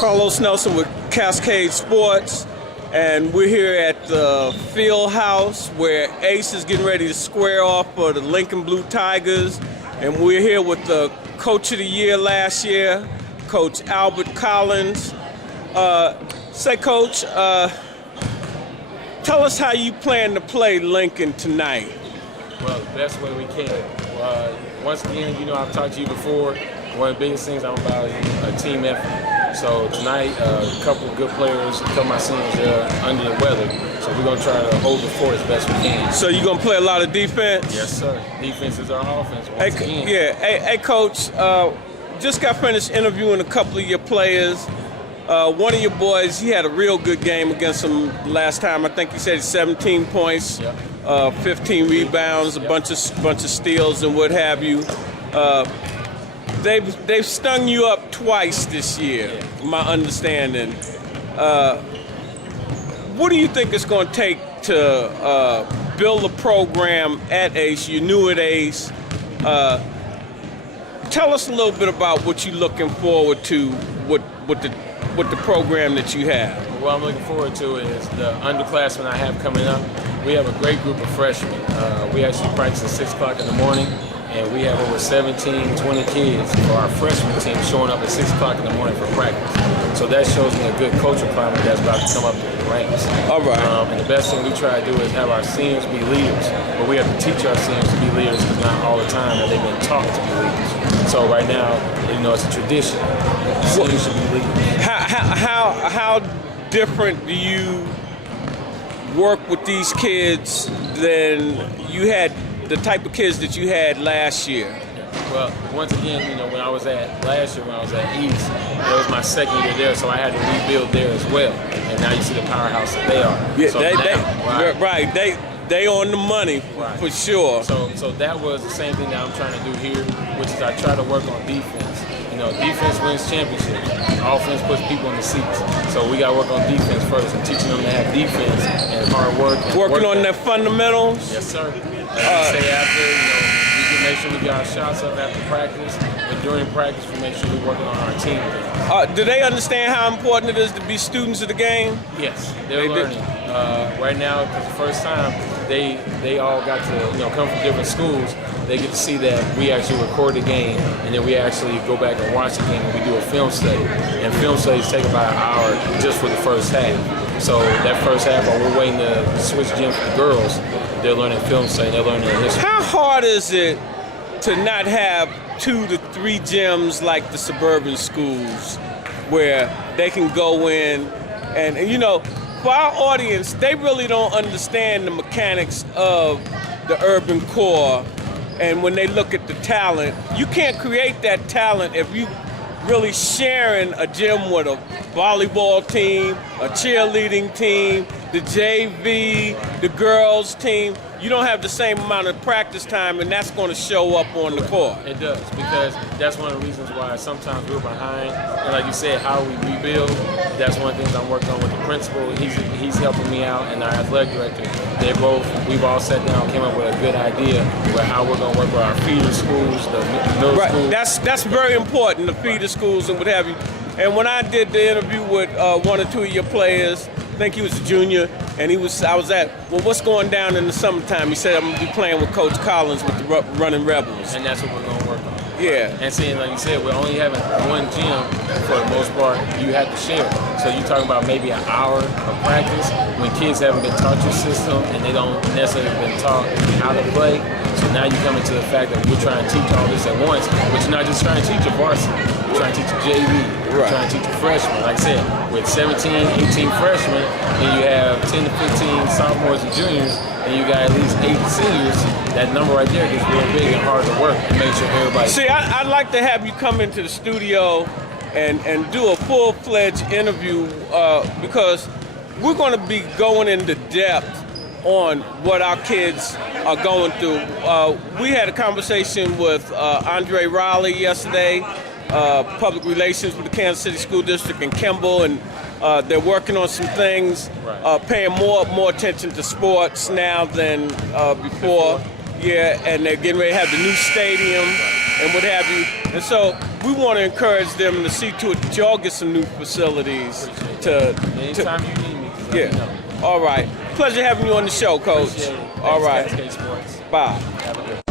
Carlos Nelson with Cascade Sports, and we're here at the field house where Ace is getting ready to square off for the Lincoln Blue Tigers, and we're here with the Coach of the Year last year, Coach Albert Collins. Coach, tell us how you plan to play Lincoln tonight. Well, the best way we can. Once again, I've talked to you before. One of the biggest things I'm about is a team effort. So tonight, a couple of good players, a couple of my seniors are under the weather. So we're going to try to hold the fort as best we can. So you're going to play a lot of defense? Yes, sir. Defense is our offense once again. Yeah. Hey, Coach, just got finished interviewing a couple of your players. One of your boys, he had a real good game against them last time. I think he said 17 points, yep. 15 rebounds, a bunch of steals and what have you. They've stung you up twice this year, my understanding. What do you think it's going to take to build a program at ACE? You're new at ACE. Tell us a little bit about what you're looking forward to with the program that you have. What I'm looking forward to is the underclassmen I have coming up. We have a great group of freshmen. We actually practice at 6 o'clock in the morning. And we have over 17, 20 kids for our freshman team showing up at 6 o'clock in the morning for practice. So that shows me a good culture climate that's about to come up in the ranks. All right. And the best thing we try to do is have our seniors be leaders. But we have to teach our seniors to be leaders because not all the time have they been taught to be leaders. So right now, it's a tradition. Seniors should be leaders. How different do you work with these kids than you had the type of kids that you had last year? Well, once again, when I was at East, it was my second year there, so I had to rebuild there as well. And now you see the powerhouse that they are. Yeah, so they on the money for sure. So that was the same thing that I'm trying to do here, which is I try to work on defense. Defense wins championships. Offense puts people in the seats. So we got to work on defense first and teaching them to have defense and hard work. Working on their fundamentals? Yes, sir. Say after, we can make sure we get our shots up after practice. But during practice, we make sure we're working on our team. Do they understand how important it is to be students of the game? Yes, they're learning. Right now, because the first time they all got to come from different schools, they get to see that we actually record the game and then we actually go back and watch the game and we do a film study. And film studies take about an hour just for the first half. So that first half, while we're waiting to switch gyms for the girls, they're learning film study, they're learning history. How hard is it to not have 2 to 3 gyms like the suburban schools where they can go in and for our audience, they really don't understand the mechanics of the urban core. And when they look at the talent, you can't create that talent if you really sharing a gym with a volleyball team, a cheerleading team, the JV, the girls team. You don't have the same amount of practice time, and that's going to show up on the court. It does, because that's one of the reasons why sometimes we're behind. And like you said, how we rebuild, that's one of the things I'm working on with the principal. He's helping me out, and our athletic director. We've all sat down, came up with a good idea about how we're going to work with our feeder schools, the middle schools. That's very important, the feeder schools and what have you. And when I did the interview with 1 or 2 of your players, I think he was a junior, and I was at, well, what's going down in the summertime? He said, I'm going to be playing with Coach Collins with the Running Rebels. And that's what we're going to work on. Yeah. And seeing, like you said, we're only having one gym for the most part. You have to share. So you're talking about maybe an hour of practice when kids haven't been taught your system and they don't necessarily been taught how to play. So now you come into the fact that we're trying to teach all this at once, but you're not just trying to teach a varsity. You're trying to teach a JV. You're trying to teach a freshman. Like I said, with 17, 18 freshmen, and you have 10 to 15 sophomores and juniors, and you got at least 8 seniors, that number right there gets real big and hard to work and make sure everybody... See, I'd like to have you come into the studio and do a full-fledged interview because we're going to be going into depth on what our kids are going through. We had a conversation with Andre Riley yesterday, public relations with the Kansas City School District in Kimball, and they're working on some things, paying more attention to sports now than before. Yeah, and they're getting ready to have the new stadium and what have you. And so we want to encourage them to see to it that y'all get some new facilities. Anytime you need me. Let me know. All right. Pleasure having you on the show, Coach. Appreciate it. All Thanks, right. Cascade Sports. Bye. Have a good